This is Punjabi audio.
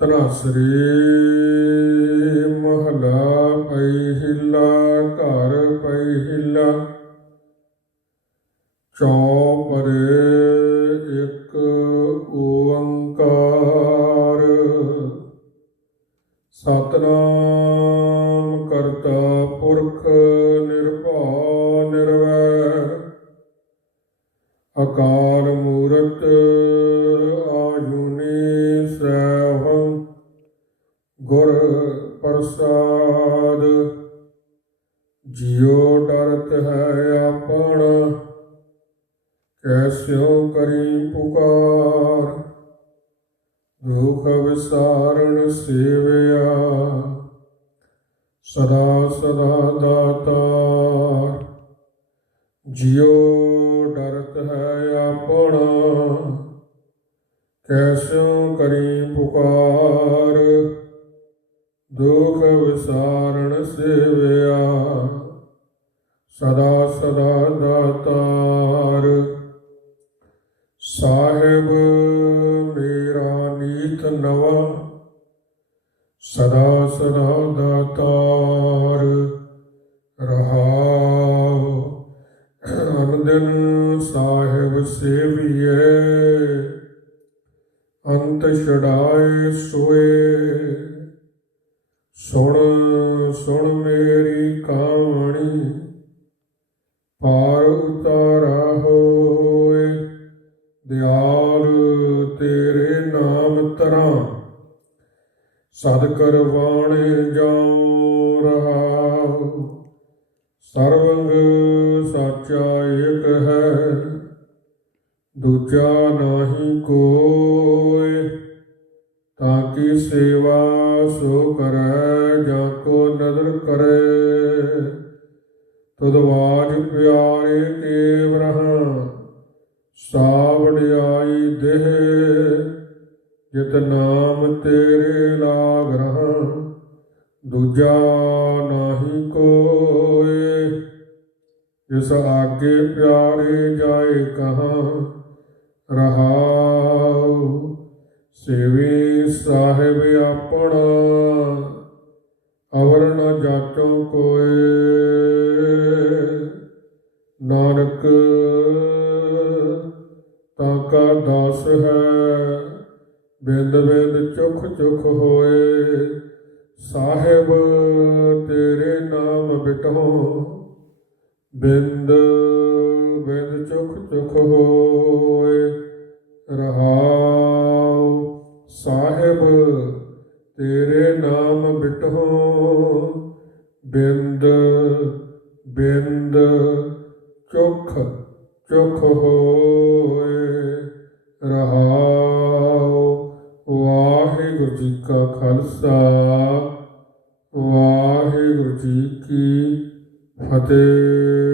ਤਨਾਸਰੀ ਮਹਲਾ ਪਹਿਲਾ ਘਰ ਪਹਿਲਾ ਚੌਪਰੇ ਇੱਕ ਓੰਕਾਰ। ਸਤਨਾਮ ਕਰਤਾ ਪੁਰਖ ਨਿਰਭਉ ਨਿਰਵੈਰ ਅਕਾਲ ਮੂਰਤ ਗੁਰ ਪ੍ਰਸਾਦ। ਜਿਉ ਡਰਤ ਹੈ ਆਪਣ ਕੈਸਿਓ ਕਰੀ ਪੁਕਾਰ। ਦੁਖ ਵਿਸਾਰਣ ਸੇਵਿਆ, ਸਦਾ ਸਦਾ ਦਾਤਾਰ। ਜਿਉ ਡਰਤ ਹੈ ਆਪਣ ਕੈਸਿਓ ਕਰੀ ਪੁਕਾਰ। ਦੁਖ ਵਿਸਾਰਣ ਸੇਵਿਆ, ਸਦਾ ਸਦਾ ਦਾਤਾਰ। ਸਾਹਿਬ, ਮੇਰਾ ਨੀਤ ਨਵਾ, ਸਦਾ ਸਦਾ ਦਾਤਾਰ। ਰਹਾਉ, ਅਨੰਦਨ ਸਾਹਿਬ ਸੇਵੀਏ, ਅੰਤ ਛਡਾਏ ਸੋਏ। ਸੁਣ ਸੁਣ ਮੇਰੀ ਕਹਾਣੀ, ਪਾਰ ਉਤਾਰਾ ਹੋਏ, ਦਿਆਲ ਤੇਰੇ ਨਾਮ ਤਰਾਂ ਸਦ ਕਰਵਾਣੇ ਜਾਉ ਰਹਾਉ, ਸਰਵੰਗ ਸਾਚਾ ਏਕ ਹੈ, ਦੂਜਾ ਨਾਹੀ ਕੋ ਤਾਂ ਕੀ ਸੇਵਾ ਸੋ ਕਰੈ, ਜਾਂ ਕੋ ਨਦਰ ਕਰੇ? ਤੁਧ ਬਾਜ ਪਿਆਰੇ ਕੇਵ ਰਹਾ ਸਾਵੜਿਆਈ ਦੇਹ, ਜਿਤ ਨਾਮ ਤੇਰੇ ਲਾਗ ਰਹਾ। ਦੂਜਾ ਨਾਹੀ ਕੋਏ, ਜਿਸ ਆਗੇ ਪਿਆਰੇ ਜਾਏ ਕਹਾਂ, ਰਹਾਉ ਸੇਵੀ ਸਾਹਿਬ ਆਪਣਾ, ਅਵਰ ਨ ਜਾਚੋ ਕੋਏ। ਨਾਨਕ, ਤਾਂ ਕਾ ਦਾਸ ਹੈ, ਬਿੰਦ ਬਿੰਦ ਚੁਖ ਚੁਖ ਹੋਏ। ਸਾਹਿਬ, ਤੇਰੇ ਨਾਮ ਬਿਟੋ ਬਿੰਦ ਬਿੰਦ ਚੁਖ ਚੁਖ ਹੋਏ। ਰਹਾਉ ਸਾਹਿਬ, ਤੇਰੇ ਨਾਮ ਬਿਟੋ ਬਿੰਦ ਬਿੰਦ, ਚੁਖ ਚੁਖ ਹੋਏ, ਰਹਾਉ, ਵਾਹਿਗੁਰੂ ਜੀ ਕਾ ਖਾਲਸਾ, ਵਾਹਿਗੁਰੂ ਜੀ ਕੀ ਫਤਿਹ।